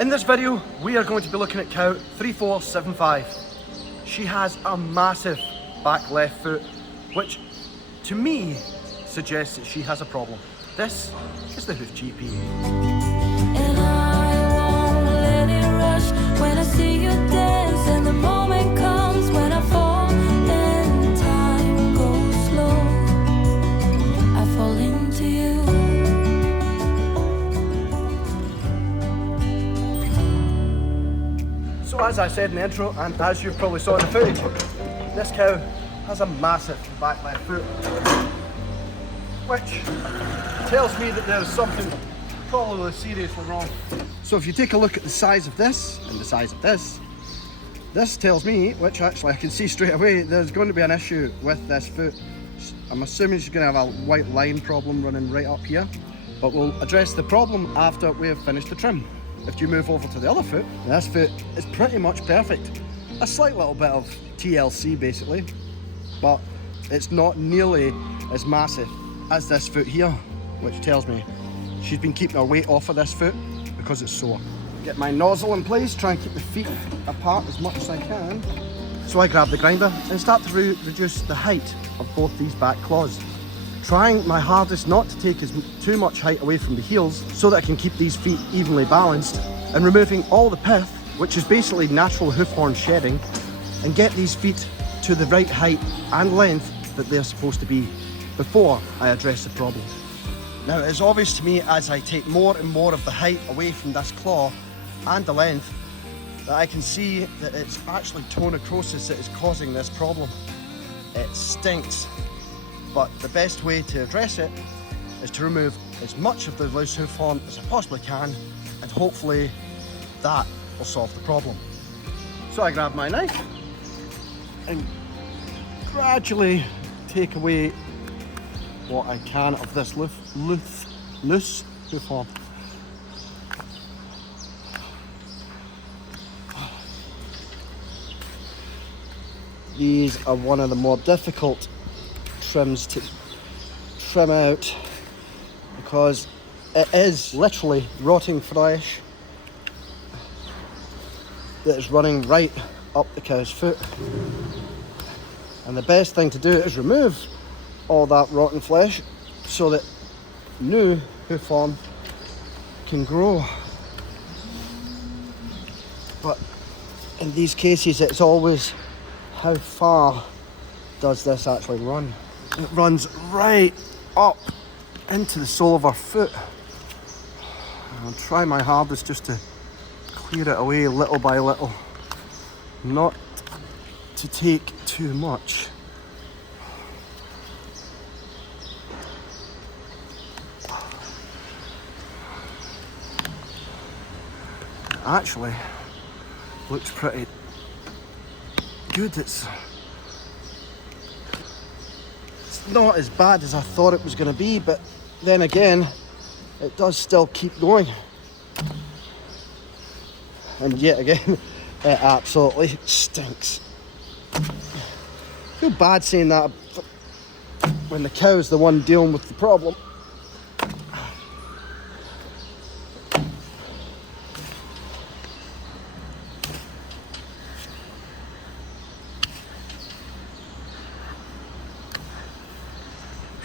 In this video, we are going to be looking at cow 3475. She has a massive back left foot, which to me suggests that she has a problem. This is the Hoof GP. And I won't let it rush when I see you dance, and the moment comes when I fall and time goes slow. I fall into you. So as I said in the intro, and as you probably saw in the footage, this cow has a massive back left foot, which tells me that there's something probably seriously wrong. So if you take a look at the size of this and the size of this tells me, which actually I can see straight away, there's going to be an issue with this foot. I'm assuming she's going to have a white line problem running right up here, but we'll address the problem after we have finished the trim. If you move over to the other foot, this foot is pretty much perfect. A slight little bit of TLC basically, but it's not nearly as massive as this foot here, which tells me she's been keeping her weight off of this foot because it's sore. Get my nozzle in place, try and keep the feet apart as much as I can. So I grab the grinder and start to reduce the height of both these back claws, trying my hardest not to take too much height away from the heels so that I can keep these feet evenly balanced, and removing all the pith, which is basically natural hoof horn shedding, and get these feet to the right height and length that they're supposed to be before I address the problem. Now it is obvious to me as I take more and more of the height away from this claw and the length that I can see that it's actually toe necrosis that is causing this problem. It stinks. But the best way to address it is to remove as much of the loose hoof horn as I possibly can, and hopefully that will solve the problem. So I grab my knife and gradually take away what I can of this loose hoof horn. These are one of the more difficult trims to trim out because it is literally rotting flesh that is running right up the cow's foot, and the best thing to do is remove all that rotten flesh so that new hoof horn can grow. But in these cases it's always how far does this actually run. It runs right up into the sole of our foot. I'll try my hardest just to clear it away little by little, not to take too much. Actually, looks pretty good. It's not as bad as I thought it was going to be, but then again it does still keep going, and yet again it absolutely stinks. I feel bad saying that when the cow's the one dealing with the problem.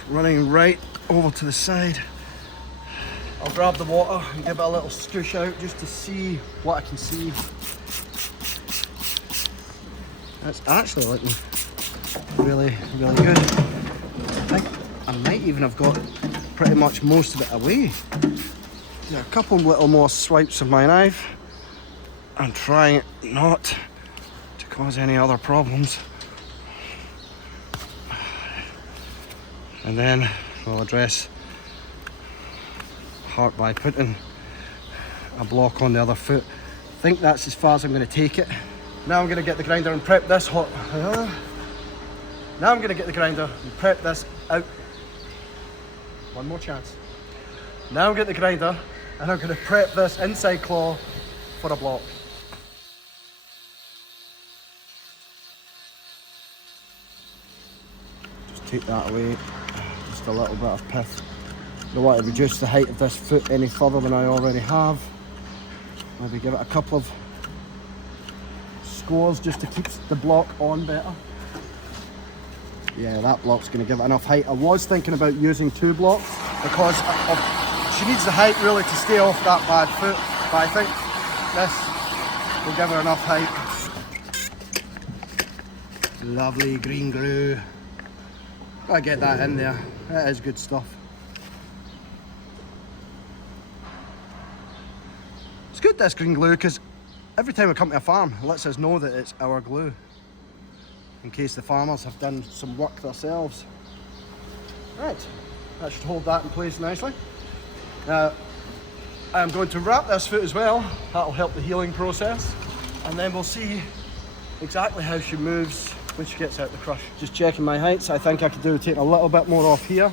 Running right over to the side. I'll grab the water and give it a little scoosh out just to see what I can see. That's actually looking really, really good. I think I might even have got pretty much most of it away. Do a couple little more swipes of my knife. I'm trying not to cause any other problems. And then we'll address part by putting a block on the other foot. I think that's as far as I'm going to take it. Now I'm going to get the grinder and prep this hot. Now I'm going to get the grinder and prep this out. One more chance. Now I'm going to get the grinder and I'm going to prep this inside claw for a block. Just take that away. Just a little bit of pith. I don't want to reduce the height of this foot any further than I already have. Maybe give it a couple of scores just to keep the block on better. Yeah, that block's going to give it enough height. I was thinking about using 2 blocks because she needs the height really to stay off that bad foot, but I think this will give her enough height. Lovely green glue. Gotta get that in there. That is good stuff. It's good, this green glue, because every time we come to a farm, it lets us know that it's our glue, in case the farmers have done some work themselves. Right, that should hold that in place nicely. Now, I'm going to wrap this foot as well. That'll help the healing process, and then we'll see exactly how she moves when she gets out the crush. Just checking my heights. I think I could do taking a little bit more off here.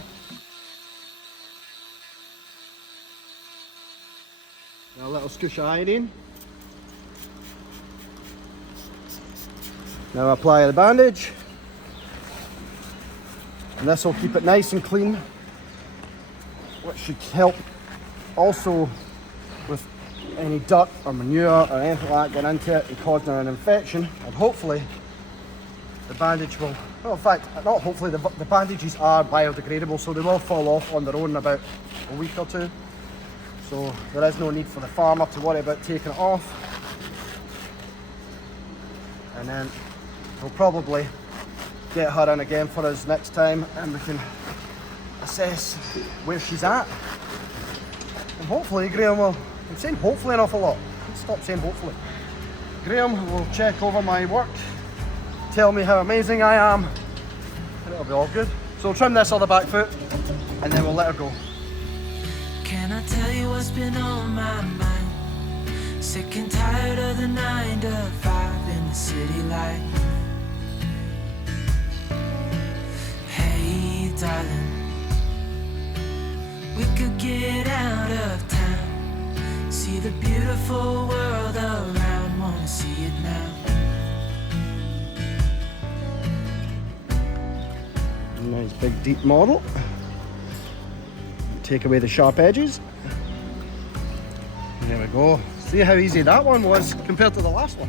A little scoosh of iodine. Now apply the bandage, and this will keep it nice and clean, which should help also with any dirt or manure or anything like that getting into it and causing an infection. And hopefully the bandage will, well, in fact, not hopefully, the bandages are biodegradable, so they will fall off on their own in about a week or 2. So there is no need for the farmer to worry about taking it off. And then we'll probably get her in again for us next time, and we can assess where she's at. And hopefully Graham will, I'm saying hopefully an awful lot. Let's stop saying hopefully. Graham will check over my work, tell me how amazing I am, and it'll be all good. So we'll trim this other back foot, and then we'll let her go. Can I tell you what's been on my mind? Sick and tired of the 9 to 5 in the city life. Hey darling, we could get out of town, see the beautiful world around, wanna see it now. Nice big deep model. Take away the sharp edges. There we go. See how easy that one was compared to the last one.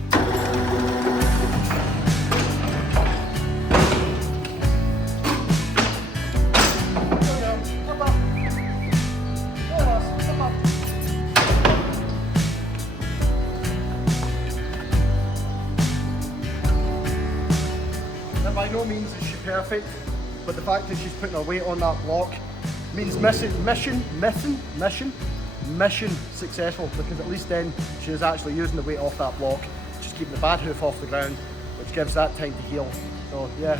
Now by no means is she perfect, but the fact that she's putting her weight on that block means mission successful, because at least then she is actually using the weight off that block, just keeping the bad hoof off the ground, which gives that time to heal. So yeah,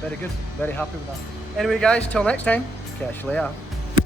very good, very happy with that. Anyway guys, till next time, catch you later.